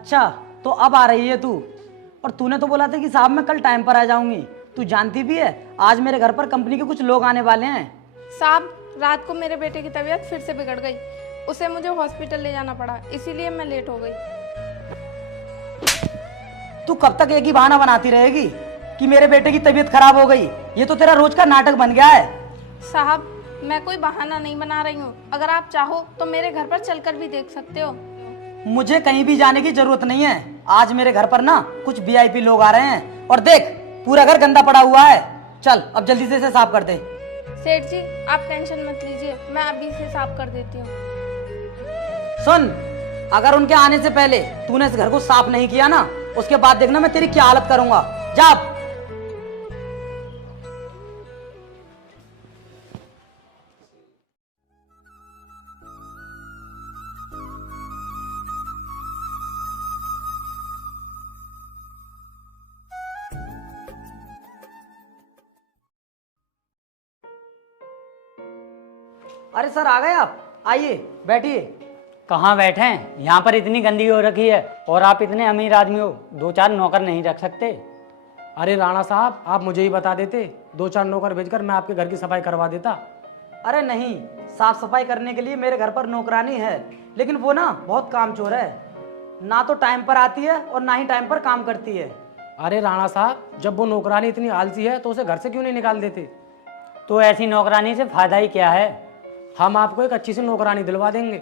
अच्छा, तो अब आ रही है तू। और तूने तो बोला था कि साहब मैं कल टाइम पर आ जाऊंगी। तू जानती भी है आज मेरे घर पर कंपनी के कुछ लोग आने वाले हैं। साहब, रात को मेरे बेटे की तबीयत फिर से बिगड़ गई, उसे मुझे हॉस्पिटल ले जाना पड़ा, इसीलिए मैं लेट हो गई। तू कब तक एक ही बहाना बनाती रहेगी कि मेरे बेटे की तबीयत खराब हो गई? ये तो तेरा रोज का नाटक बन गया है। साहब, मैं कोई बहाना नहीं बना रही हूँ, अगर आप चाहो तो मेरे घर पर चलकर भी देख सकते हो। मुझे कहीं भी जाने की जरूरत नहीं है। आज मेरे घर पर ना कुछ वीआईपी लोग आ रहे हैं और देख पूरा घर गंदा पड़ा हुआ है। चल अब जल्दी से इसे साफ कर दे। सेठ जी, आप टेंशन मत लीजिए, मैं अभी इसे साफ कर देती हूँ। सुन, अगर उनके आने से पहले तूने इस घर को साफ नहीं किया ना, उसके बाद देखना मैं तेरी क्या हालत करूंगा। जा। अरे सर, आ गए आप? आइए बैठिए। कहाँ बैठे हैं? यहाँ पर इतनी गंदगी हो रखी है और आप इतने अमीर आदमी हो, 2-4 नौकर नहीं रख सकते? अरे राणा साहब, आप मुझे ही बता देते, 2-4 नौकर भेजकर मैं आपके घर की सफाई करवा देता। अरे नहीं, साफ सफाई करने के लिए मेरे घर पर नौकरानी है, लेकिन वो ना बहुत कामचोर है। ना तो टाइम पर आती है और ना ही टाइम पर काम करती है। अरे राणा साहब, जब वो नौकरानी इतनी आलसी है तो उसे घर से क्यों नहीं निकाल देते? तो ऐसी नौकरानी से फायदा ही क्या है? हम आपको एक अच्छी सी नौकरानी दिलवा देंगे।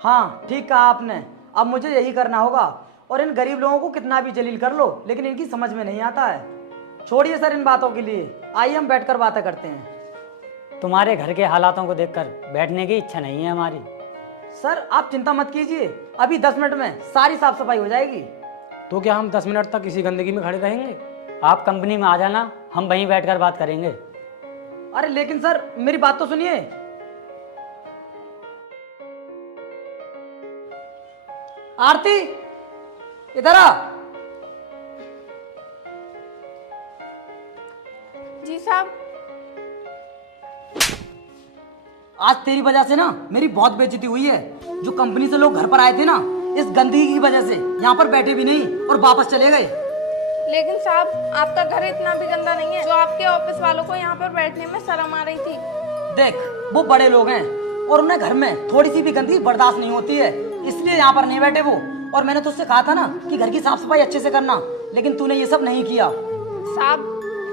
हाँ, ठीक कहा आपने। अब मुझे यही करना होगा। और इन गरीब लोगों को कितना भी जलील कर लो, लेकिन इनकी समझ में नहीं आता है। छोड़िए सर इन बातों के लिए, आइए हम बैठकर बातें करते हैं। तुम्हारे घर के हालातों को देखकर बैठने की इच्छा नहीं है हमारी। सर आप चिंता मत कीजिए, अभी 10 मिनट में सारी साफ सफाई हो जाएगी। तो क्या हम 10 मिनट तक इसी गंदगी में खड़े रहेंगे? आप कंपनी में आ जाना, हम वहीं बैठकर बात करेंगे। अरे लेकिन सर मेरी बात तो सुनिए। आरती, इधर आ। जी साहब। आज तेरी वजह से ना मेरी बहुत बेइज्जती हुई है। जो कंपनी से लोग घर पर आए थे ना, इस गंदगी की वजह से यहाँ पर बैठे भी नहीं और वापस चले गए। लेकिन साहब, आपका घर इतना भी गंदा नहीं है जो आपके ऑफिस वालों को यहाँ पर बैठने में शर्म आ रही थी। देख, वो बड़े लोग हैं और उन्हें घर में थोड़ी सी भी गंदगी बर्दाश्त नहीं होती है, इसलिए यहाँ पर नहीं बैठे वो। और मैंने तुझसे कहा था ना कि घर की साफ सफाई अच्छे से करना, लेकिन तूने ये सब नहीं किया। साहब,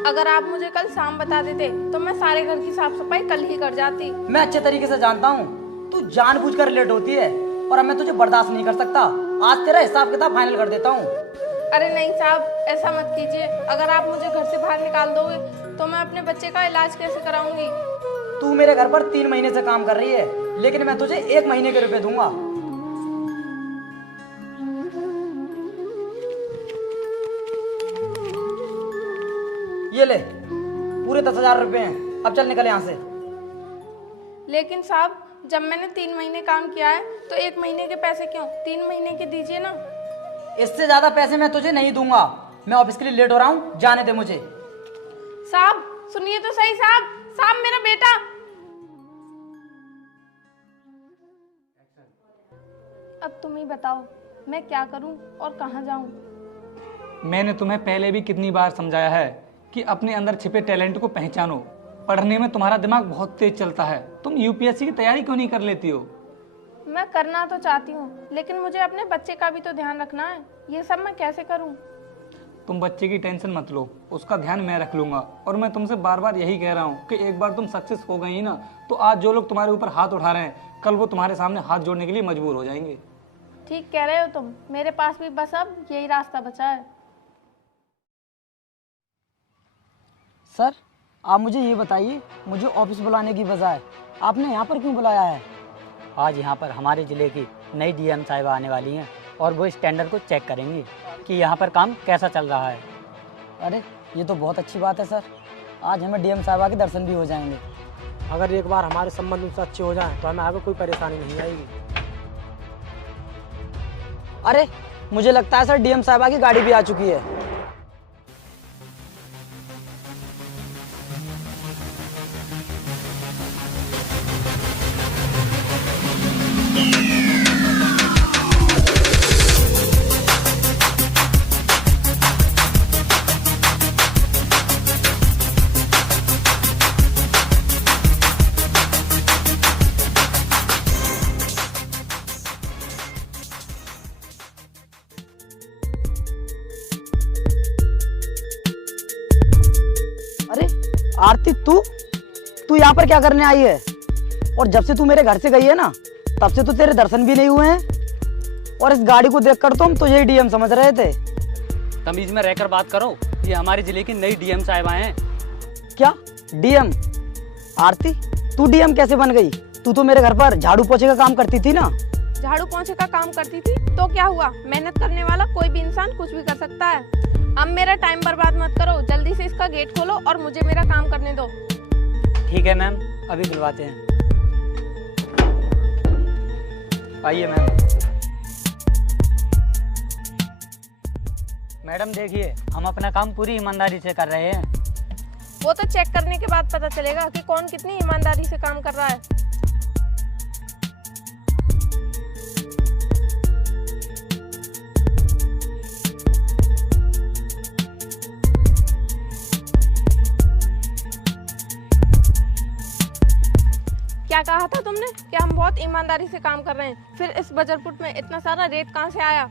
अगर आप मुझे कल शाम बता देते तो मैं सारे घर की साफ सफाई कल ही कर जाती। मैं अच्छे तरीके से जानता हूँ तू जानबूझकर लेट होती है और अब मैं तुझे बर्दाश्त नहीं कर सकता। आज तेरा हिसाब किताब फाइनल कर देता हूँ। अरे नहीं साहब, ऐसा मत कीजिए। अगर आप मुझे घर से बाहर निकाल दोगे तो मैं अपने बच्चे का इलाज कैसे कराऊंगी? तू मेरे घर पर 3 महीने से काम कर रही है, लेकिन मैं तुझे 1 महीने के रुपए दूंगा। ये ले, पूरे 10,000 रुपए हैं। अब चल निकल यहाँ से। लेकिन साहब, जब मैंने 3 महीने काम किया है तो 1 महीने के पैसे क्यों? 3 महीने के दीजिए ना। इससे ज्यादा पैसे मैं तुझे नहीं दूंगा। मैं ऑफिस के लिए लेट हो रहा हूँ, जाने दे मुझे। साहब सुनिए तो सही। साहब, साहब मेरा बेटा। अब तुम ही बताओ, मैं क्या करूं और कहां जाऊं? मैंने तुम्हें पहले भी कितनी बार समझाया है कि अपने अंदर छिपे टैलेंट को पहचानो। पढ़ने में तुम्हारा दिमाग बहुत तेज चलता है, तुम यूपीएससी की तैयारी क्यों नहीं कर लेती हो? मैं करना तो चाहती हूँ, लेकिन मुझे अपने बच्चे का भी तो ध्यान रखना है। ये सब मैं कैसे करूँ? तुम बच्चे की टेंशन मत लो, उसका ध्यान मैं रख लूंगा। और मैं तुमसे बार बार यही कह रहा हूँ कि एक बार तुम सक्सेस हो गई ना, तो आज जो लोग तुम्हारे ऊपर हाथ उठा रहे हैं, कल वो तुम्हारे सामने हाथ जोड़ने के लिए मजबूर हो जाएंगे। ठीक कह रहे हो तुम। मेरे पास भी बस अब यही रास्ता बचा है। सर आप मुझे ये बताइए, मुझे ऑफिस बुलाने की बजाय आपने यहाँ पर क्यों बुलाया है? आज यहाँ पर हमारे ज़िले की नई डीएम साहिबा आने वाली हैं और वो इस टेंडर को चेक करेंगी कि यहाँ पर काम कैसा चल रहा है। अरे ये तो बहुत अच्छी बात है सर, आज हमें डीएम साहिबा के दर्शन भी हो जाएंगे। अगर एक बार हमारे संबंध उनसे अच्छे हो जाएं तो हमें आगे कोई परेशानी नहीं आएगी। अरे मुझे लगता है सर डीएम साहिबा की गाड़ी भी आ चुकी है। आरती तू यहाँ पर क्या करने आई है? और जब से तू मेरे घर से गई है ना, तब से तो तेरे दर्शन भी नहीं हुए हैं। और इस गाड़ी को देखकर तो हम तो यही डीएम समझ रहे थे। तमीज में रहकर बात करो, ये हमारे जिले की नई डीएम साहिबा हैं। क्या डीएम? आरती तू डीएम कैसे बन गई? तू तो मेरे घर पर झाड़ू पोछे का काम करती थी ना। झाड़ू पोंछे का काम करती थी तो क्या हुआ? मेहनत करने वाला कोई भी इंसान कुछ भी कर सकता है। अब मेरा टाइम बर्बाद मत करो, जल्दी से इसका गेट खोलो और मुझे मेरा काम करने दो। ठीक है मैम, अभी बुलवाते हैं। आइए मैम। मैडम देखिए, हम अपना काम पूरी ईमानदारी से कर रहे हैं। वो तो चेक करने के बाद पता चलेगा कि कौन कितनी ईमानदारी से काम कर रहा है। क्या कहा था तुमने कि हम बहुत ईमानदारी से काम कर रहे हैं? फिर इस बजरपुट में इतना सारा रेत कहाँ से आया?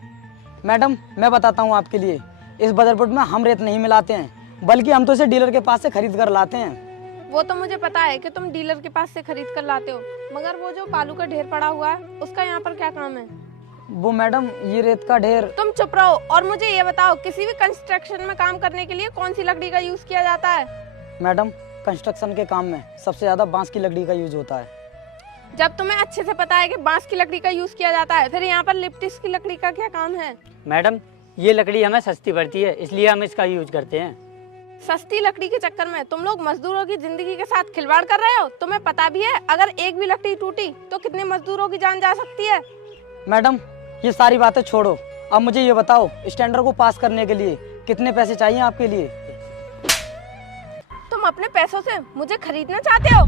मैडम मैं बताता हूँ आपके लिए, इस बदरपुर में हम रेत नहीं मिलाते हैं, बल्कि हम तो इसे डीलर के पास से खरीद कर लाते हैं। वो तो मुझे पता है कि तुम डीलर के पास से खरीद कर लाते हो, मगर वो जो बालू का ढेर पड़ा हुआ है उसका यहाँ पर क्या काम है? वो मैडम ये रेत का ढेर। तुम चुप रहो और मुझे ये बताओ, किसी भी कंस्ट्रक्शन में काम करने के लिए कौन सी लकड़ी का यूज किया जाता है? मैडम कंस्ट्रक्शन के काम में सबसे ज्यादा बांस की लकड़ी का यूज होता है। जब तुम्हें अच्छे से पता है कि बांस की लकड़ी का यूज किया जाता है, फिर यहाँ पर लिप्टिस की लकड़ी का क्या काम है? मैडम ये लकड़ी हमें सस्ती पड़ती है, इसलिए हम इसका यूज करते हैं। सस्ती लकड़ी के चक्कर में तुम लोग मजदूरों की जिंदगी के साथ खिलवाड़ कर रहे हो। तुम्हें पता भी है अगर एक भी लकड़ी टूटी तो कितने मजदूरों की जान जा सकती है। मैडम ये सारी बातें छोड़ो, अब मुझे ये बताओ, इस टेंडर को पास करने के लिए कितने पैसे चाहिए आपके लिए? तुम अपने पैसों से मुझे खरीदना चाहते हो?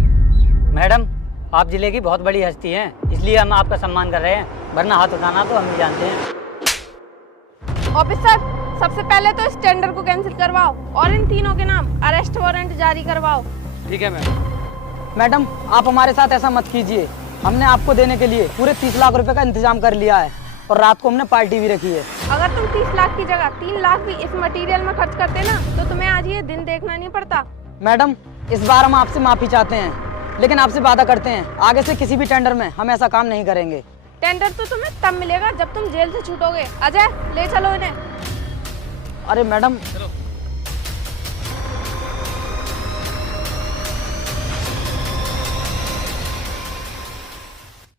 मैडम आप जिले की बहुत बड़ी हस्ती हैं, इसलिए हम आपका सम्मान कर रहे हैं, वरना हाथ उठाना तो हम ही जानते हैं। ऑफिसर सबसे पहले तो इस टेंडर को कैंसिल करवाओ और इन तीनों के नाम अरेस्ट वारंट जारी करवाओ। ठीक है मैम। मैडम आप हमारे साथ ऐसा मत कीजिए, हमने आपको देने के लिए पूरे 30 लाख रुपए का इंतजाम कर लिया है और रात को हमने पार्टी भी रखी है। अगर तुम 30 लाख की जगह 3 लाख भी इस मटेरियल में खर्च करते ना, तो तुम्हें आज ये दिन देखना नहीं पड़ता। मैडम इस बार हम आपसे माफी चाहते हैं, लेकिन आपसे वादा करते हैं आगे से किसी भी टेंडर में हम ऐसा काम नहीं करेंगे। टेंडर तो तुम्हें तब मिलेगा जब तुम जेल से छूटोगे। अजय ले चलो इन्हें। अरे मैडम